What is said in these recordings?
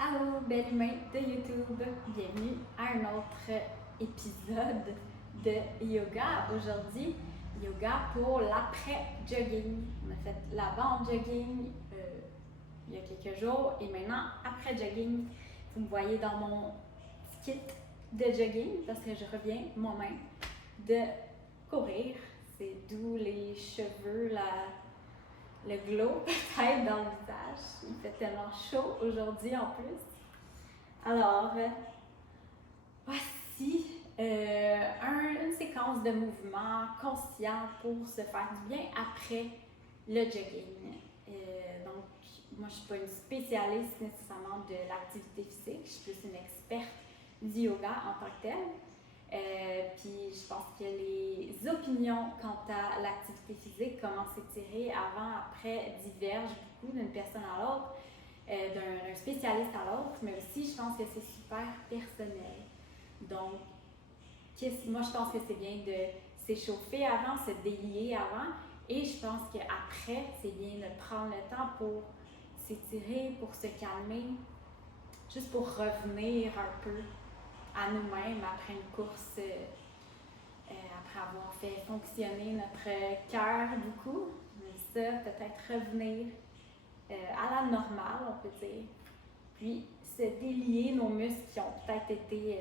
Allô, belle humain de YouTube, bienvenue à un autre épisode de yoga. Aujourd'hui, yoga pour l'après-jogging. On a fait l'avant-jogging il y a quelques jours et maintenant, après-jogging, vous me voyez dans mon kit de jogging parce que je reviens moi-même de courir. C'est d'où les cheveux, le glow peut-être dans le visage. Il fait tellement chaud aujourd'hui en plus. Alors, voici une séquence de mouvements conscients pour se faire du bien après le jogging. Donc, moi, je ne suis pas une spécialiste nécessairement de l'activité physique, je suis plus une experte du yoga en tant que telle. Puis je pense que les opinions quant à l'activité physique, comment s'étirer avant, après, divergent beaucoup d'une personne à l'autre, d'un spécialiste à l'autre, mais aussi je pense que c'est super personnel. Donc, moi je pense que c'est bien de s'échauffer avant, se délier avant, et je pense qu'après, c'est bien de prendre le temps pour s'étirer, pour se calmer, juste pour revenir un peu à nous-mêmes après une course, après avoir fait fonctionner notre cœur beaucoup. Mais ça, peut-être revenir à la normale, on peut dire. Puis se délier nos muscles qui ont peut-être été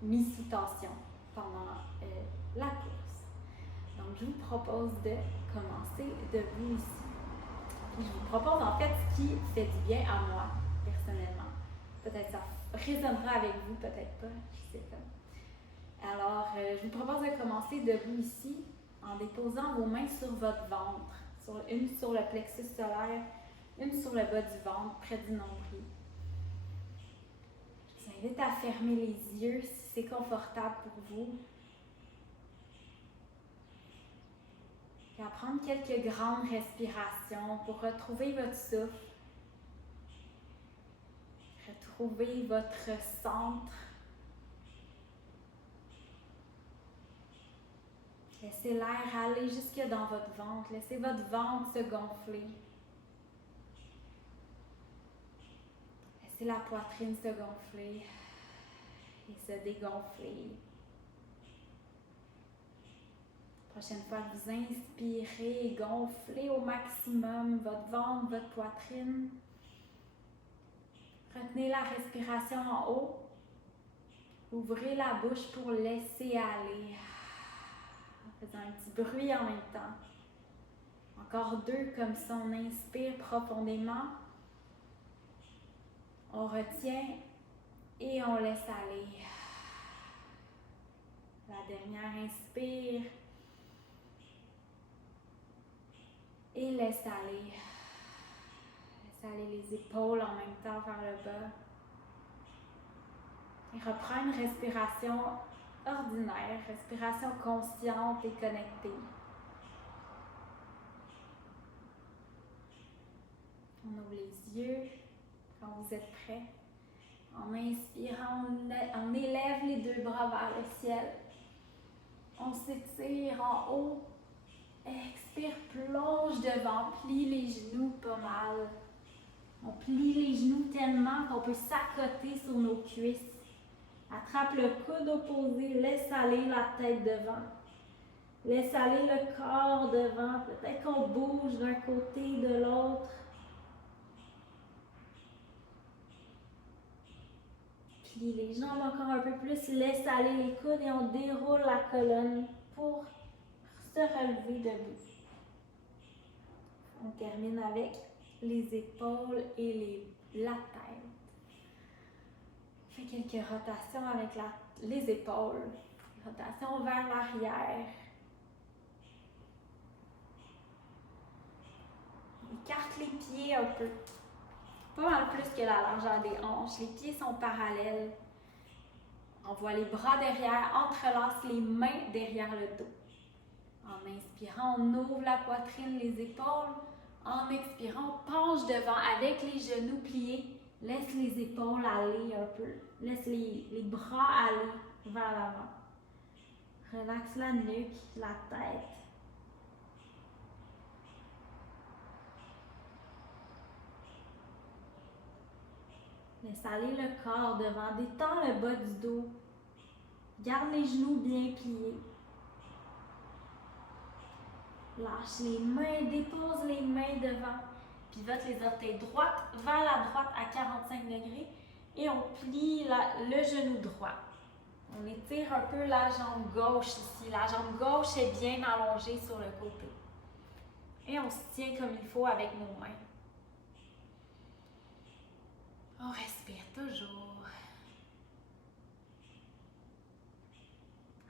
mis sous tension pendant la course. Donc, je vous propose de commencer debout ici. Puis je vous propose en fait ce qui fait du bien à moi, personnellement. Peut-être ça résonnera avec vous, peut-être pas, je sais pas. Alors, je vous propose de commencer debout ici en déposant vos mains sur votre ventre, une sur le plexus solaire, une sur le bas du ventre, près du nombril. Je vous invite à fermer les yeux si c'est confortable pour vous. Et à prendre quelques grandes respirations pour retrouver votre souffle, retrouver votre centre. Laissez l'air aller jusque dans votre ventre. Laissez votre ventre se gonfler. Laissez la poitrine se gonfler et se dégonfler. Prochaine fois que vous inspirez, gonflez au maximum votre ventre, votre poitrine. Retenez la respiration en haut. Ouvrez la bouche pour laisser aller. En faisant un petit bruit en même temps. Encore deux comme ça, on inspire profondément. On retient et on laisse aller. La dernière, inspire. Et laisse aller. Laisse aller les épaules en même temps vers le bas. Et reprends une respiration ordinaire, respiration consciente et connectée. On ouvre les yeux quand vous êtes prêts. En inspirant, on élève les deux bras vers le ciel. On s'étire en haut. Expire, plonge devant, plie les genoux pas mal. On plie les genoux tellement qu'on peut s'accoter sur nos cuisses. Attrape le coude opposé, laisse aller la tête devant. Laisse aller le corps devant. Peut-être qu'on bouge d'un côté, de l'autre. Plie les jambes encore un peu plus, laisse aller les coudes et on déroule la colonne pour se relever debout. On termine avec les épaules et la tête. On fait quelques rotations avec les épaules. Rotation vers l'arrière. Écarte les pieds un peu. Pas mal plus que la largeur des hanches. Les pieds sont parallèles. On voit les bras derrière, entrelace les mains derrière le dos. En inspirant, on ouvre la poitrine, les épaules. En expirant, on penche devant avec les genoux pliés. Laisse les épaules aller un peu. Laisse les bras aller vers l'avant. Relaxe la nuque, la tête. Laisse aller le corps devant, détends le bas du dos. Garde les genoux bien pliés. Lâche les mains, dépose les mains devant. Pivote les orteils droites vers la droite à 45 degrés. Et on plie le genou droit. On étire un peu la jambe gauche ici. La jambe gauche est bien allongée sur le côté. Et on se tient comme il faut avec nos mains. On respire toujours.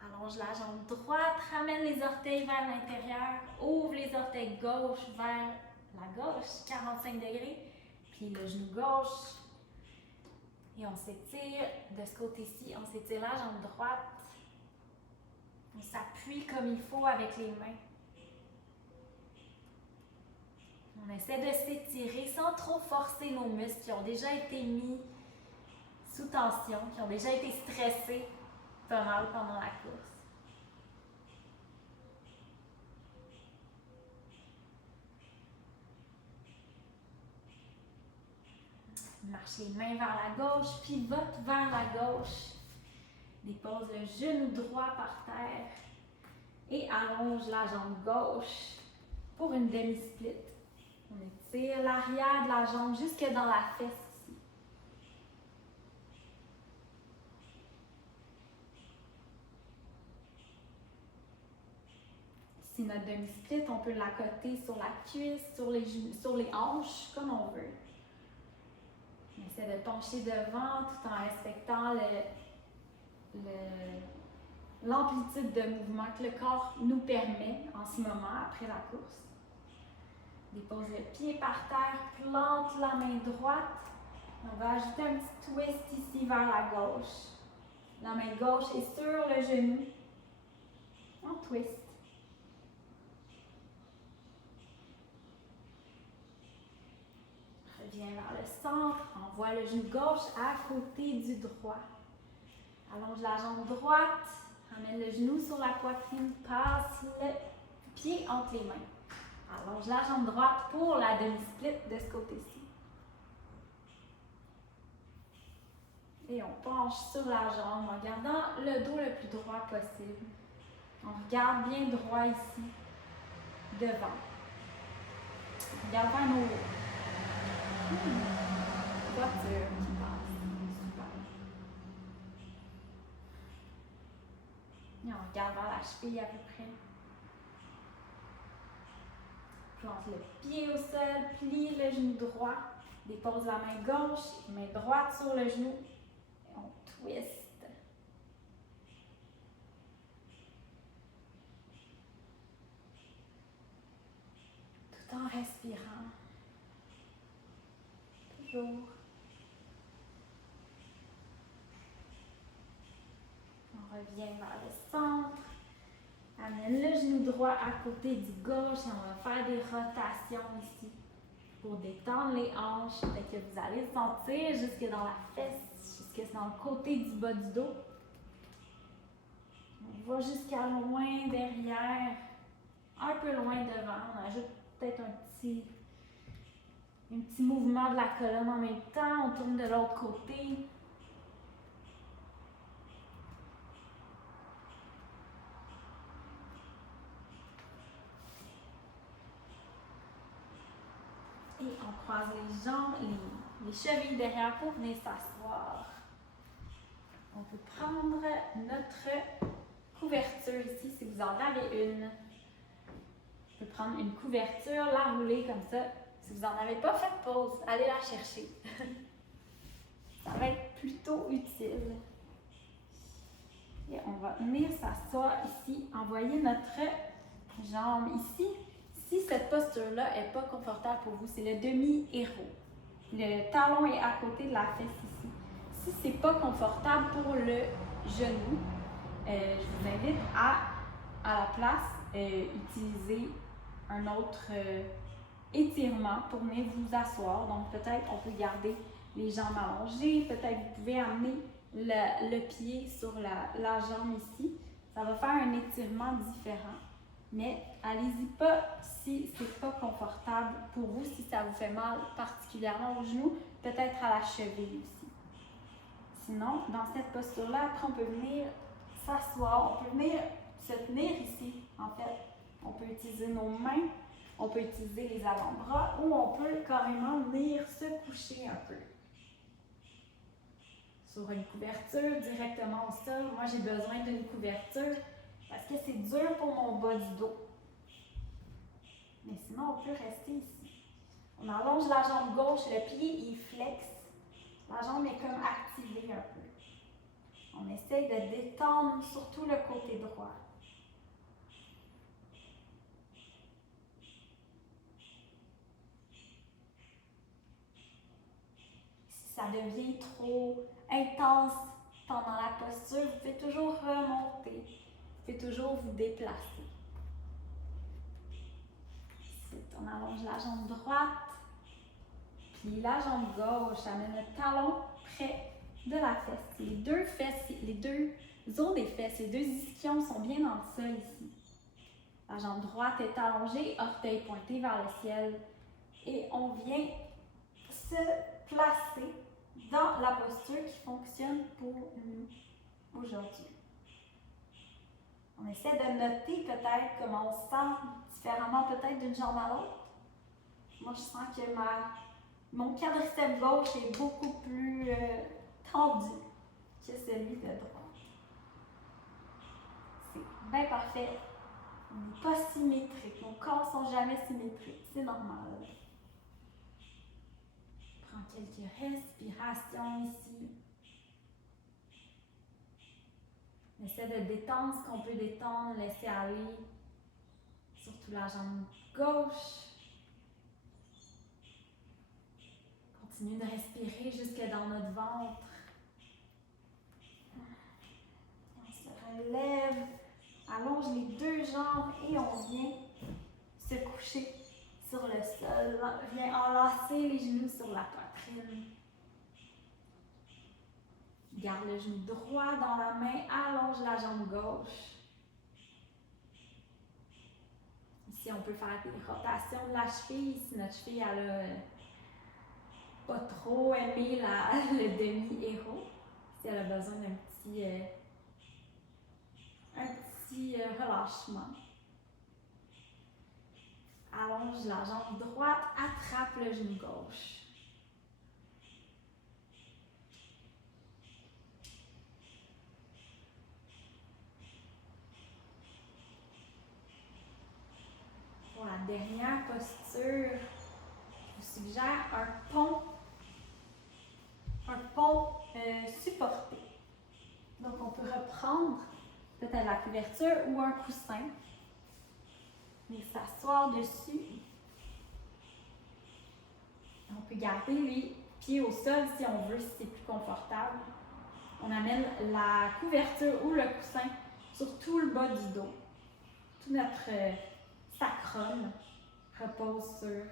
Allonge la jambe droite, ramène les orteils vers l'intérieur, ouvre les orteils gauche vers la gauche, 45 degrés, puis le genou gauche. Et on s'étire de ce côté-ci, on s'étire la jambe droite. On s'appuie comme il faut avec les mains. On essaie de s'étirer sans trop forcer nos muscles qui ont déjà été mis sous tension, qui ont déjà été stressés pas mal pendant la course. Marche les mains vers la gauche, pivote vers la gauche. Dépose le genou droit par terre et allonge la jambe gauche pour une demi-split. On étire l'arrière de la jambe jusque dans la fesse ici. Si notre demi-split, on peut l'accoter sur la cuisse, sur les hanches, comme on veut. On essaie de pencher devant tout en respectant l'amplitude de mouvement que le corps nous permet en ce moment après la course. Dépose le pied par terre, plante la main droite. On va ajouter un petit twist ici vers la gauche. La main gauche est sur le genou. On twist. Reviens vers le centre. Envoie le genou gauche à côté du droit. Allonge la jambe droite. Ramène le genou sur la poitrine. Passe le pied entre les mains. Allonge la jambe droite pour la demi-split de ce côté-ci. Et on penche sur la jambe en gardant le dos le plus droit possible. On regarde bien droit ici, devant. On regarde vers nos voitures qui passent. Super. Et on regarde vers la cheville à peu près. Plante le pied au sol, plie le genou droit, dépose la main gauche, main droite sur le genou et on twist. Tout en respirant. Toujours. On revient vers le centre. Amène le genou droit à côté du gauche et on va faire des rotations ici pour détendre les hanches. Fait que vous allez sentir jusque dans la fesse, jusque dans le côté du bas du dos. On va jusqu'à loin derrière, un peu loin devant. On ajoute peut-être un petit mouvement de la colonne en même temps. On tourne de l'autre côté. Et on croise les jambes, les chevilles derrière pour venir s'asseoir. On peut prendre notre couverture ici, si vous en avez une. On peut prendre une couverture, la rouler comme ça. Si vous n'en avez pas fait pause, allez la chercher. Ça va être plutôt utile. Et on va venir s'asseoir ici, envoyer notre jambe ici. Si cette posture-là n'est pas confortable pour vous, c'est le demi-héros. Le talon est à côté de la fesse ici. Si ce n'est pas confortable pour le genou, je vous invite à la place, utiliser un autre étirement pour venir vous asseoir. Donc peut-être on peut garder les jambes allongées, peut-être vous pouvez amener le pied sur la jambe ici. Ça va faire un étirement différent. Mais allez-y pas si c'est pas confortable pour vous, si ça vous fait mal particulièrement au genou, peut-être à la cheville aussi. Sinon, dans cette posture-là, après on peut venir s'asseoir, on peut venir se tenir ici, en fait. On peut utiliser nos mains, on peut utiliser les avant-bras ou on peut carrément venir se coucher un peu. Sur une couverture, directement au sol. Moi, j'ai besoin d'une couverture parce que c'est dur pour mon bas du dos. Mais sinon, on peut rester ici. On allonge la jambe gauche, le pied il flexe. La jambe est comme activée un peu. On essaye de détendre surtout le côté droit. Si ça devient trop intense pendant la posture, vous pouvez toujours remonter. Vous pouvez toujours vous déplacer. Ensuite, on allonge la jambe droite. Puis la jambe gauche, amène le talon près de la fesse. Les deux fesses, les deux os des fesses, les deux ischions sont bien dans le sol ici. La jambe droite est allongée, orteils pointés vers le ciel. Et on vient se placer dans la posture qui fonctionne pour nous aujourd'hui. On essaie de noter peut-être comment on se sent différemment peut-être d'une jambe à l'autre. Moi, je sens que mon quadriceps gauche est beaucoup plus tendu que celui de droite. C'est bien parfait. On n'est pas symétrique. Nos corps ne sont jamais symétriques. C'est normal. On prend quelques respirations ici. On essaie de détendre ce qu'on peut détendre, laisser aller. Surtout la jambe gauche. Continue de respirer jusque dans notre ventre. On se relève, allonge les deux jambes et on vient se coucher sur le sol. On vient enlacer les genoux sur la poitrine. Garde le genou droit dans la main, allonge la jambe gauche. Ici, on peut faire des rotations de la cheville. Si notre cheville elle a pas trop aimé le demi-héros, si elle a besoin d'un petit relâchement. Allonge la jambe droite, attrape le genou gauche. Pour la dernière posture, je vous suggère un pont supporté. Donc, on peut reprendre peut-être la couverture ou un coussin, mais s'asseoir dessus. On peut garder les pieds au sol si on veut, si c'est plus confortable. On amène la couverture ou le coussin sur tout le bas du dos. Tout notre sacrum repose sur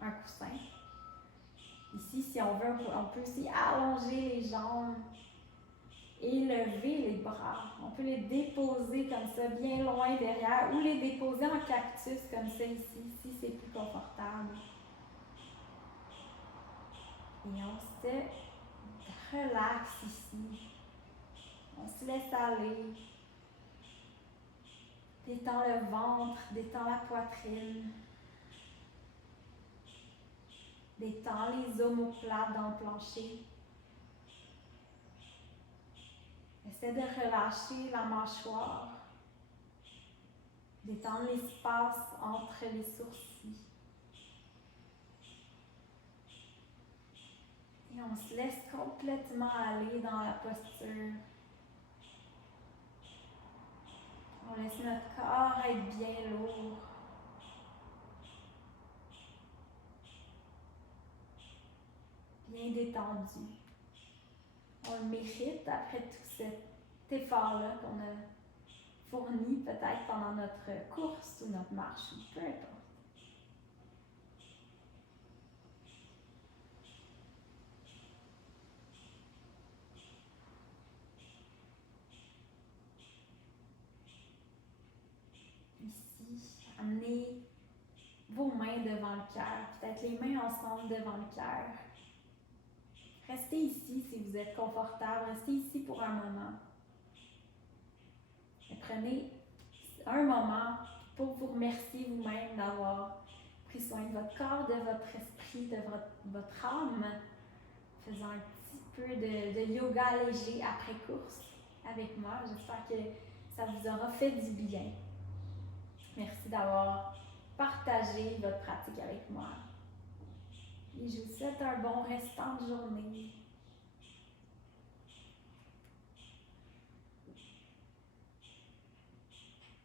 un coussin. Ici, si on veut, on peut aussi allonger les jambes et lever les bras. On peut les déposer comme ça, bien loin derrière, ou les déposer en cactus comme ça ici, si c'est plus confortable. Et on se relaxe ici. On se laisse aller. Détend le ventre, détend la poitrine. Détend les omoplates dans le plancher. Essaie de relâcher la mâchoire. Détendre l'espace entre les sourcils. Et on se laisse complètement aller dans la posture. On laisse notre corps être bien lourd. Bien détendu. On le mérite après tout cet effort-là qu'on a fourni peut-être pendant notre course ou notre marche, peu importe. Ici, vos mains devant le cœur, peut-être les mains ensemble devant le cœur. Restez ici si vous êtes confortable, restez ici pour un moment. Et prenez un moment pour vous remercier vous-même d'avoir pris soin de votre corps, de votre esprit, de votre âme, faisant un petit peu de yoga léger après course avec moi. J'espère que ça vous aura fait du bien. Merci d'avoir partagé votre pratique avec moi. Et je vous souhaite un bon restant de journée.